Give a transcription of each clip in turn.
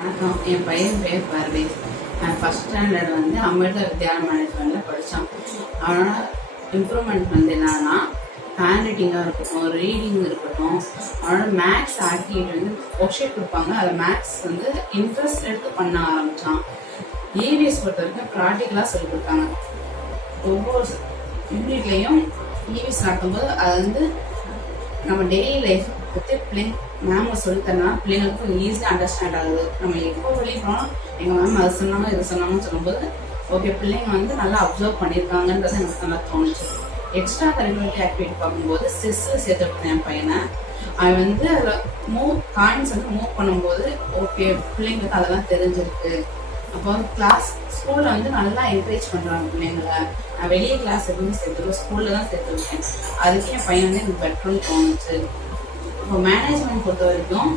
வணக்கம். என் பையன் பேர் பர்வேஸ். ஃபஸ்ட் ஸ்டாண்டர்ட் வந்து அம்பேத்கர் வித்யாலயா மேனேஜ்மெண்ட்டில் படித்தான். அவனோட இம்ப்ரூவ்மெண்ட் வந்து என்னன்னா, ஹேண்ட் ரைட்டிங்காக இருக்கட்டும், ரீடிங் இருக்கட்டும், அவனோட மேக்ஸ் ஆக்டிவிட்டி வந்து ஒர்க் ஷீட் கொடுப்பாங்க. அதில் மேக்ஸ் வந்து இன்ட்ரெஸ்ட் எடுத்து பண்ண ஆரம்பித்தான். EVS பொறுத்த வரைக்கும் ப்ராக்டிக்கலாக சொல்லிக் கொடுத்தாங்க. ஒவ்வொரு யூனிட்லேயும் EVS நடக்கும்போது அது வந்து நம்ம டெய்லி லைஃப் பற்றி பிள்ளைங்க மேம் சொல்லித்தரனா பிள்ளைங்களுக்கும் ஈஸியாக அண்டர்ஸ்டாண்ட் ஆகுது. நம்ம எப்போ வெளியே போனோம் எங்கள் மேம் அது சொன்னாங்க இது சொன்னாங்கன்னு சொல்லும்போது ஓகே பிள்ளைங்க வந்து நல்லா அப்சர்வ் பண்ணியிருக்காங்கன்றது எனக்கு நல்லா தோணுச்சு. எக்ஸ்ட்ரா கரிக்குலர் ஆக்டிவிட்டி பார்க்கும்போது செஸ்ஸில் சேர்த்துருக்கேன் என் பையனை. அவன் வந்து அதில் காயின்ஸ் வந்து மூவ் பண்ணும்போது ஓகே பிள்ளைங்களுக்கு அதெல்லாம் தெரிஞ்சிருக்கு. அப்போ கிளாஸ் ஸ்கூலில் வந்து நல்லா என்கரேஜ் பண்ணுறாங்க பிள்ளைங்களை. நான் வெளியே கிளாஸ் எதுவுமே சேர்த்துருக்கேன், ஸ்கூலில் தான் சேர்த்துருக்கேன். அதுக்கு என் பையன் வந்து எனக்கு பெட்டர்னு தோணுச்சு. இப்போ மேனேஜ்மெண்ட் பொறுத்த வரைக்கும்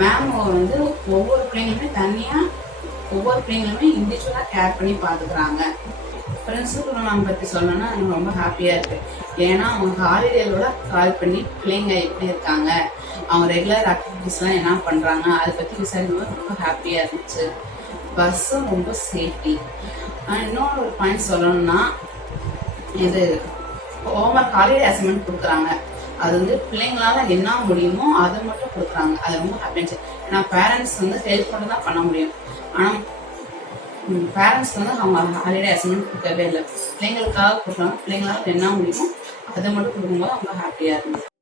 மேம் வந்து ஒவ்வொரு பிள்ளைங்களுமே தனியாக ஒவ்வொரு பிள்ளைங்களுமே இண்டிவிஜுவலாக கேர் பண்ணி பார்த்துக்கிறாங்க. பிரின்சிபல் மேம் பற்றி சொல்லணும்னா எனக்கு ரொம்ப ஹாப்பியாக இருக்குது. ஏன்னா அவங்க ஹாலிடேவோட கால் பண்ணி பிள்ளைங்க எப்படி இருக்காங்க, அவங்க ரெகுலர் ஆக்டிவிட்டீஸ்லாம் என்ன பண்ணுறாங்க அதை பற்றி விசாரிக்கும்போது ரொம்ப ஹாப்பியாக இருந்துச்சு. பஸ்ஸும் ரொம்ப சேஃப்டி. இன்னொரு ஒரு பாயிண்ட் சொல்லணும்னா, இது ஹோம்ஒர்க் ஹாலிடே அசைன்மெண்ட் கொடுக்குறாங்க. அது வந்து பிள்ளைங்களால என்ன முடியுமோ அதை மட்டும் கொடுக்குறாங்க. அது ரொம்ப ஹாப்பியாக. ஏன்னா பேரண்ட்ஸ் வந்து ஹெல்ப் மட்டும் தான் பண்ண முடியும். ஆனால் பேரண்ட்ஸ் வந்து அவங்க ஹாலிடே அசைன்மெண்ட் கொடுக்கவே இல்லை, பிள்ளைங்களுக்காக கொடுக்குறாங்க. பிள்ளைங்களால என்ன முடியுமோ அதை மட்டும் கொடுக்கும்போது அவங்க ஹாப்பியாக இருந்துச்சு.